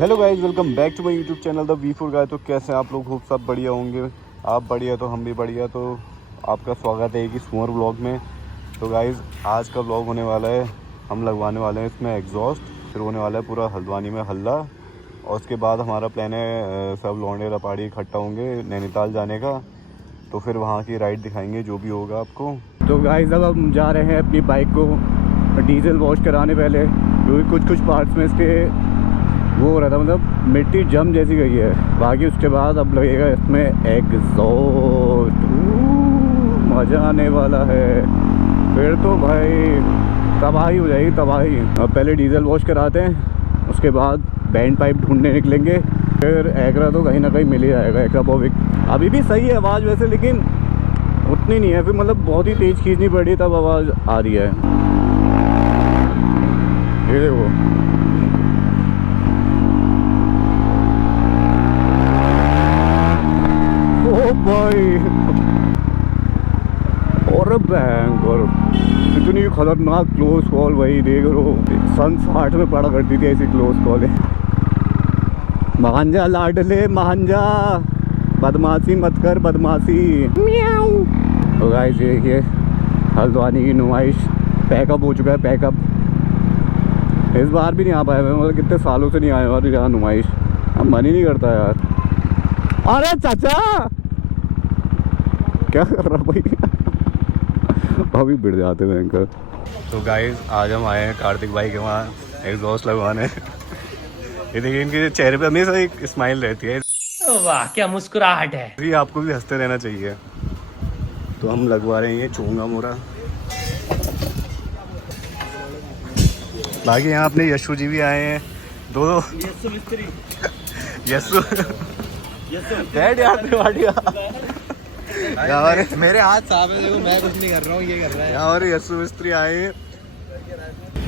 Hello guys, welcome back to my YouTube channel the वी4 guy. तो कैसे आप लोग? खूब सब बढ़िया होंगे। आप बढ़िया तो हम भी बढ़िया। तो आपका स्वागत है एक इस मोर व्लॉग में। तो गाइस आज का व्लॉग होने वाला है, हम लगवाने वाले हैं इसमें एग्जॉस्ट। फिर होने वाला है पूरा हल्द्वानी में हल्ला। और उसके बाद हमारा प्लान है सब लौंडे रपाड़ी इकट्ठा होंगे नैनीताल जाने का। तो फिर वहाँ की राइड दिखाएंगे जो भी होगा आपको। तो गाइस अब हम जा रहे हैं अपनी बाइक को डीजल वॉश कराने पहले, क्योंकि कुछ पार्ट्स में इसके वो हो रहा था, मतलब मिट्टी जम जैसी गई है। बाकी उसके बाद अब लगेगा इसमें एग्जॉस्ट। मज़ा आने वाला है। फिर तो भाई तबाही हो जाएगी, तबाही। अब पहले डीजल वॉश कराते हैं, उसके बाद बैंड पाइप ढूंढने निकलेंगे। फिर एग्रा तो कहीं ना कहीं मिल ही जाएगा, एग्रा पॉविक। अभी भी सही है आवाज़ वैसे, लेकिन उतनी नहीं है। फिर मतलब बहुत ही तेज़ खींचनी पड़ी तब आवाज़ आ रही है। ये देखो, ओ भाई, और बैंक और इतनी खतरनाक क्लोज कॉल। भाई देख लो, सन 60 में पड़ा करती थी ऐसी क्लोज कॉल है। महांजा लाडले महांजा, बदमाशी मत कर बदमाशी। म्याऊ। तो गाइस देखिए हल्द्वानी की नुमाइश पैकअप हो चुका है, पैकअप। इस बार भी नहीं आ पाया मैं, मतलब कितने सालों से नहीं आया और यहाँ नुमाइश। अब मन ही नहीं करता यार। अरे चाचा क्या कर रहा भाई? अभी बिड़ जाते भयंकर। तो गाइस आज हम आए हैं कार्तिक भाई के वहाँ एग्जॉस्ट लगवाने। ये देखिए इनके चेहरे पे हमेशा एक स्माइल रहती है। वाह क्या मुस्कुराहट है। ये आपको भी हंसते रहना चाहिए। तो हम लगवा रहे हैं ये चोंगा मोरा। बाकी यहाँ अपने यशु जी भी आए हैं, दो यशु मिस्त्री। यशु बैठ यार मेरे हाथ साफ है, देखो मैं कुछ नहीं कर रहा हूँ, ये कर रहा है। यहाँ यशु मिस्त्री आए हैं।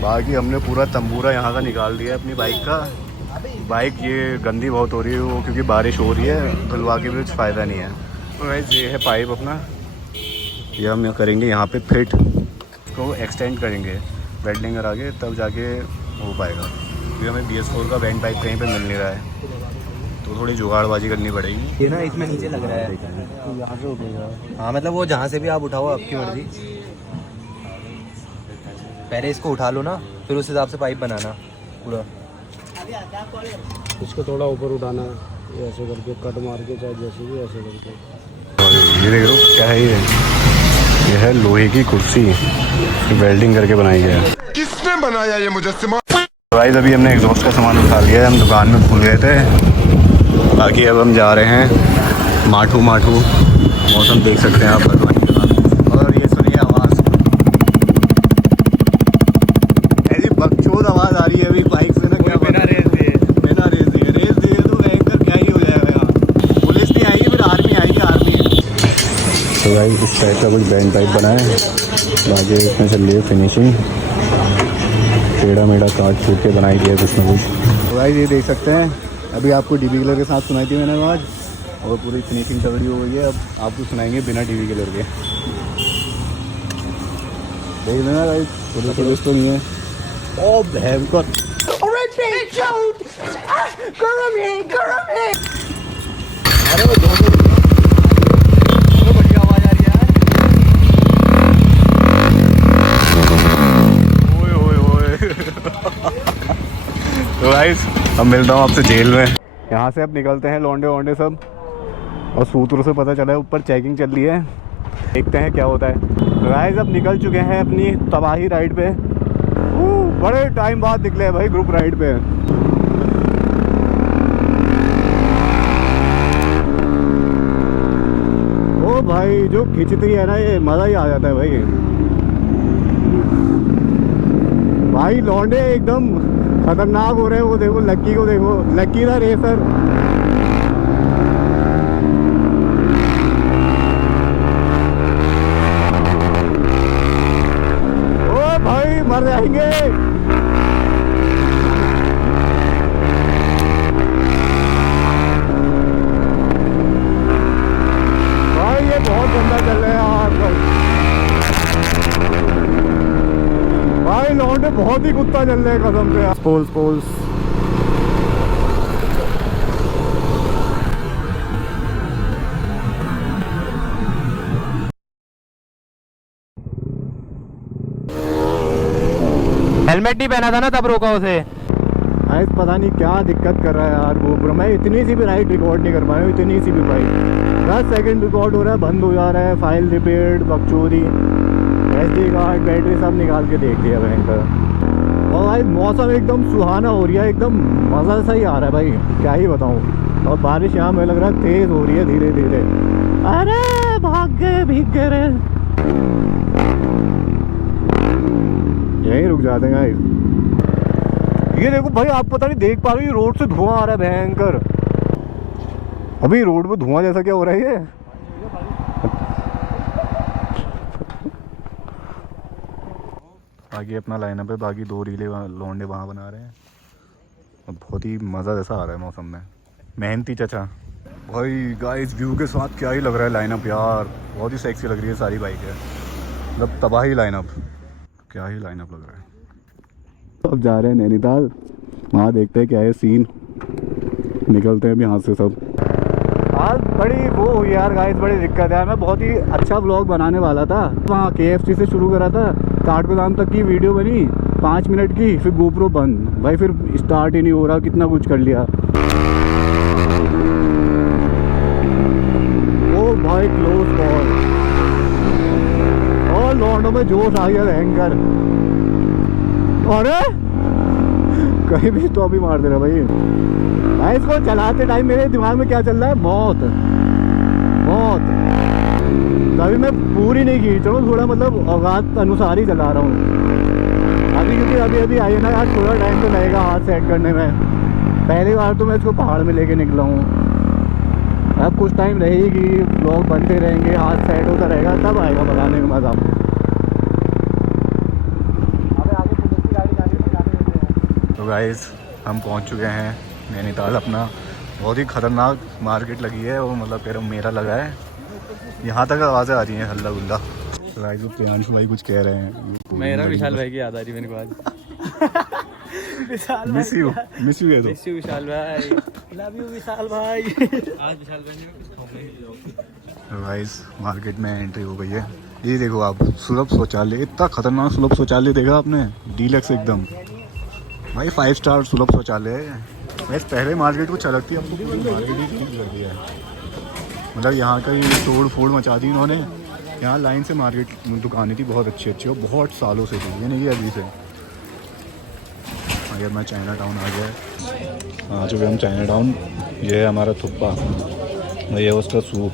बाकी हमने पूरा तंबूरा यहाँ का निकाल दिया है अपनी बाइक का। बाइक ये गंदी बहुत हो रही है वो, क्योंकि बारिश हो रही है, धुलवा के भी कुछ फ़ायदा नहीं है। तो गाइस ये है पाइप अपना, ये हम करेंगे यहाँ पे फिट, इसको एक्सटेंड करेंगे वेल्डिंग करा के, तब जाके हो पाएगा। क्योंकि हमें BS4 का बैंड पाइप कहीं पे मिल नहीं रहा है, तो थोड़ी जुगाड़बाजी करनी पड़ेगी। ये ना इसमें नीचे लग रहा है, यहाँ से उठेगा। हाँ मतलब वो जहाँ से भी आप उठाओ, आपकी मर्जी। पहले इसको उठा लो ना, फिर उस हिसाब से पाइप बनाना पूरा। इसको थोड़ा ऊपर उठाना है, ऐसे करके कट मार के, चाहे जैसे भी ऐसे करके। ये देख लो क्या है ये है लोहे की कुर्सी, वेल्डिंग करके बनाई है। किसने बनाया ये मुजस्समा? गाइस अभी हमने एग्जॉस्ट का सामान उठा लिया है, हम दुकान में भूल गए थे। बाकी अब हम जा रहे हैं माठू माठू। मौसम देख सकते हैं आप हल्द्वानी का। और ये सुनिए आवाज़, ऐसी बकचोद आवाज़ आ रही है अभी बाइक से ना। क्या बिना रेस दिए तो भयंकर क्या ही हो जाएगा यहाँ। पुलिस नहीं आएगी, फिर आर्मी आएगी, आर्मी। तो गाइस इस टाइप का कुछ बैंड पाइप बना है। बाकी इसमें चल रही है फिनिशिंग, टेढ़ा मेढ़ा काट छूट के बनाई दिया कुछ ना कुछ। तो गाइस ये देख सकते हैं, अभी आपको डीबी कलर के साथ सुनाई थी मैंने आवाज़, और पूरी फिनिशिंग तगड़ी हो गई है। अब आपको सुनाएंगे बिना डीबी कलर के। देख लेना गाइस, पुलिस तो नहीं है। ओ भयंकर, अरे वो दोनों बढ़िया आवाज़ आ रही है। तो गाइस अब मिलता हूँ आपसे जेल में। यहाँ से अब निकलते हैं लौंडे वोंडे सब, और सूत्रों से पता चला है ऊपर चेकिंग चल रही है, देखते हैं क्या होता है। तो गाइस अब निकल चुके हैं अपनी तबाही राइड पे। बड़े टाइम बाद निकले हैं भाई ग्रुप राइड पे। ओ भाई जो खिंचती है ना, ये मज़ा ही आ जाता है भाई। भाई लौंडे एकदम खतरनाक हो रहे हैं। वो देखो लक्की को, देखो लक्की दा रेसर। ओ भाई मर जाएंगे। भाई ये बहुत गंदा चल रहा है यार। भाई लौंडे बहुत ही कुत्ता चल रहे हैं कसम से। पोल्स हेलमेट नहीं पहना था ना तब रोका उसे। आज पता नहीं क्या दिक्कत कर रहा है यार गोप्रो। मैं इतनी सी भी राइट रिकॉर्ड नहीं कर पाया हूँ, इतनी सी भी भाई। 10 सेकंड रिकॉर्ड हो रहा है, बंद हो जा रहा है, फाइल रिपेयर्ड, बकचोदी, SD कार्ड, बैटरी सब निकाल के देख लिया भयंकर। और भाई मौसम एकदम सुहाना हो रही है, एकदम मज़ा सा ही आ रहा है भाई, क्या ही बताऊँ। और बारिश यहाँ में लग रहा है तेज़ हो रही है धीरे धीरे। अरे भाग गए, भीग गए रे। यहीं रुक जाते हैं गाइस। ये देखो भाई, आप पता नहीं देख पा रहे हो, रोड से धुआं आ रहा है भयंकर। अभी रोड पे धुआं जैसा क्या हो रहा है ये? बाकी अपना लाइनअप है, बाकी 2 रीले लौंडे वहाँ बना रहे हैं। अब बहुत ही मज़ा जैसा आ रहा है मौसम में। मेहनती चचा भाई। गाइस व्यू के साथ क्या ही लग रहा है लाइनअप यार, बहुत ही सेक्सी लग रही है सारी बाइक है, मतलब तबाही लाइनअप, क्या ही लाइनअप लग रहा है। अब जा रहे हैं नैनीताल, वहाँ देखते हैं क्या है सीन, निकलते हैं अभी यहाँ से सब। आज बड़ी वो हुई यार गाइस, बड़ी दिक्कत है। मैं बहुत ही अच्छा व्लॉग बनाने वाला था, वहाँ KFC से शुरू करा था, काठगोदाम तक की वीडियो बनी 5 मिनट की, फिर GoPro बंद भाई, फिर स्टार्ट ही नहीं हो रहा, कितना कुछ कर लिया। ओ भाई क्लोज कॉल, और लौंडों में जोश आ गया भयंकर। अरे कहीं भी तो अभी मार दे रहा भाई। भाई इसको चलाते टाइम मेरे दिमाग में क्या चल रहा है, मौत मौत। तभी मैं पूरी नहीं खींच रहा हूँ, थोड़ा मतलब औकात अनुसार ही चला रहा हूँ अभी, क्योंकि अभी आई है ना यार, थोड़ा टाइम तो लगेगा हाथ सेट करने में। पहली बार तो मैं इसको पहाड़ में लेके निकला हूँ, अब कुछ टाइम रहेगी, ब्लॉग बनते रहेंगे, हाथ सेट होता रहेगा, तब आएगा बनाने में मज़ा। तो गाइस हम पहुंच चुके हैं नैनीताल। अपना बहुत ही ख़तरनाक मार्केट लगी है, वो मतलब फिर मेरा लगा है, यहाँ तक आवाज़ें आ रही हैं हल्ला गुल्ला। तो गाइस प्रियांशु भाई कुछ कह रहे हैं। मेरा विशाल भाई की याद आ रही मेरे को आज। मिस यू है तो। मिस यू विशाल भाई, लव यू विशाल भाई। आज विशाल भाई ने तो गाइस मार्केट में एंट्री हो गई है। ये देखो आप, सुलभ शौचालय, इतना खतरनाक सुलभ शौचालय देखा आपने, डीलक्स एकदम भाई, 5 स्टार सुलभ शौचालय है। वैसे पहले मार्केट कुछ अलग थी, अब तो पूरी मार्केट ही ठीक लग गया है, मतलब यहाँ का ही तोड़ फोड़ मचा दी इन्होंने। यहाँ लाइन से मार्केट दुकानें थी बहुत अच्छी अच्छी, और बहुत सालों से थी, ये नहीं अभी से। अगर मैं चाइना टाउन आ गया, आ चुके हम चाइना टाउन। ये है हमारा थुप्पा, ये है उसका सूप।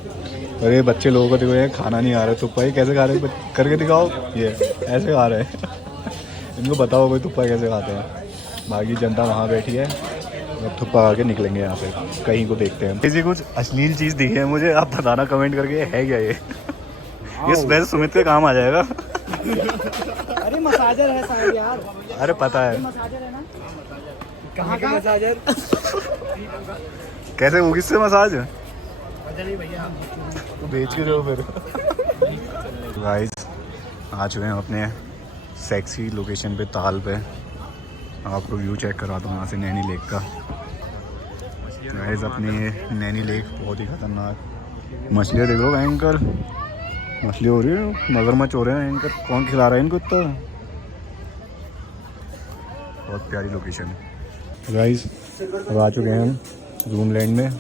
और ये बच्चे लोगों को देखो, ये खाना नहीं आ रहा है थुप्पा, ये कैसे खा रहे हैं करके दिखाओ, ये ऐसे खा रहे हैं। इनको बताओ कोई थुप्पा कैसे खाते हैं। बाकी जनता वहाँ बैठी है, अब थुप्पा खा के निकलेंगे यहाँ से, कहीं को देखते हैं। किसी कुछ अश्लील चीज़ दिखी है मुझे, आप बताना कमेंट करके, है क्या ये? इस वजह सुमित के काम आ जाएगा। अरे मसाजर है शायद यार। अरे पता है, मसाजर है ना, कहाँ का मसाजर? कैसे होगी इससे मसाज? तो बेच के दो फिर। तो गाइस आ चुके हैं अपने सेक्सी लोकेशन पे, ताल पे। आपको व्यू चेक कराता हूँ यहाँ से नैनी लेक का। गाइस अपनी नैनी लेक बहुत ही खतरनाक। मछलियाँ देख लो भयंकर, मछली हो रही है, मगरमच्छ हो रहे हैं भयंकर। कौन खिला रहा है इनको इतना? बहुत प्यारी लोकेशन। गाइस अब आ चुके हैं हम जूमलैंड में,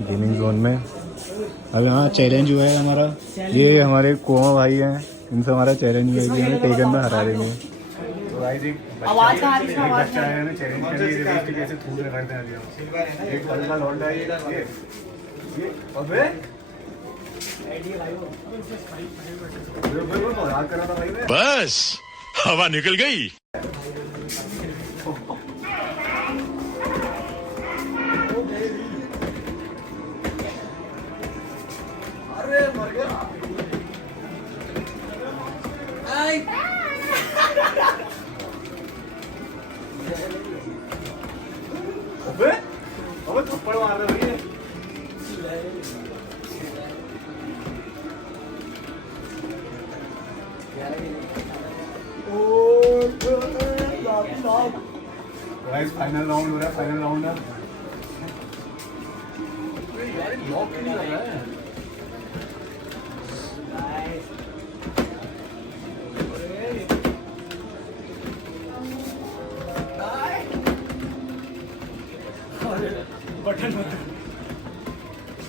गेमिंग जोन में। अब यहाँ चैलेंज हुआ है हमारा, ये हमारे कोमा भाई हैं, इनसे हमारा चैलेंज हुआ है कि हमें टेकन में हरा देंगे। तो गाइस एक बच्चा है, हमें चैलेंज के लिए रिलीज के जैसे थूक रहे करते हैं। एक बंदा लौंडा है ये, अबे मजाक कर रहा था भाई मैं। बस हवा निकल गई। अरे मर गया। अबे थप्पड़ मार रहा है। गाइस फाइनल राउंड हो रहा है, फाइनल राउंड है। यार लॉक नहीं लगा है।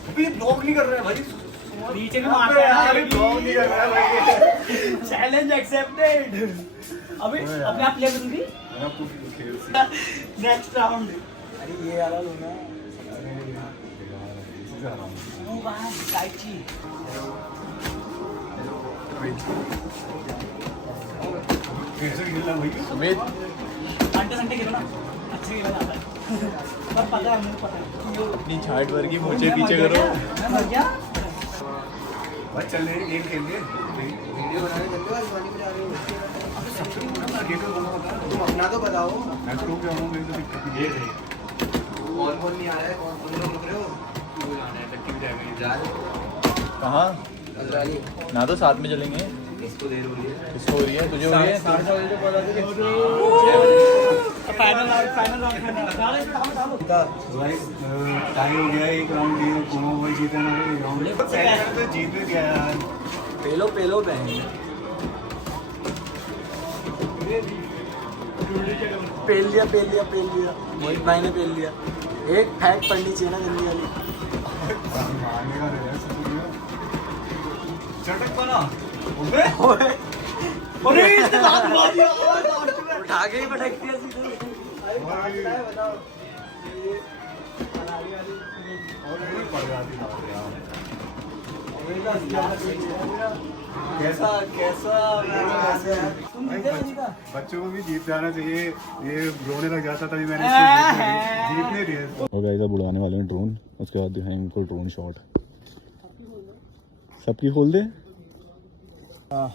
अभी ब्लॉग नहीं कर रहे हैं भाई, नीचे भी मारते हैं यार, ब्लॉग नहीं कर रहा है भाई। Challenge accepted. अभी अपने आप प्ले करूंगी नेक्स्ट राउंड। अरे ये वाला लो ना, वो बाहर काइची कैसे खेलना भाई? सुमित अंटे संटे खेलो ना, अच्छा खेला जाता है। पर पता है, मुझे पता है अपनी छाट भर की मुझे पीछे करो। मैं मर गया। भाई चल रहे गेम खेल लिए। वीडियो बनाने चलते हो, पानी में जा रहे हो। तुम अपना तो बताओ। मैं तो रुक जाऊंगा, मेरी तो दिक्कत नहीं है। कौन कौन नहीं आ रहा है, कौन कौन लोग रुक रहे हो? जा रहे हो? कहाँ? ना तो साथ में चलेंगे। किसको देर हो रही है? किसको हो रही है? तुझे हो रही है? फाइनल राउंड खेलना। भाई टाइम हो गया, एक राउंड दिए कुमार भाई जीते ना, एक राउंड तो जीत भी गया यार। पेलो बहन पेल लिया मोहित भाई ने पेल लिया। एक फैक्ट पढ़नी चाहिए ना गंदी वाली। मारने का रहा है चटक बना। अरे इतने दांत मार दिया, उठा के ही पटक दिया सीधे। कैसा बच्चों को भी जीत जाना चाहिए, ये रोने लग जाता था, मैंने इसको जीतने दिए। और गाइस अब उड़ाने वाले हैं ड्रोन, उसके बाद दिखाएंगे इनको ड्रोन शॉट। सबकी खोल दे। हाँ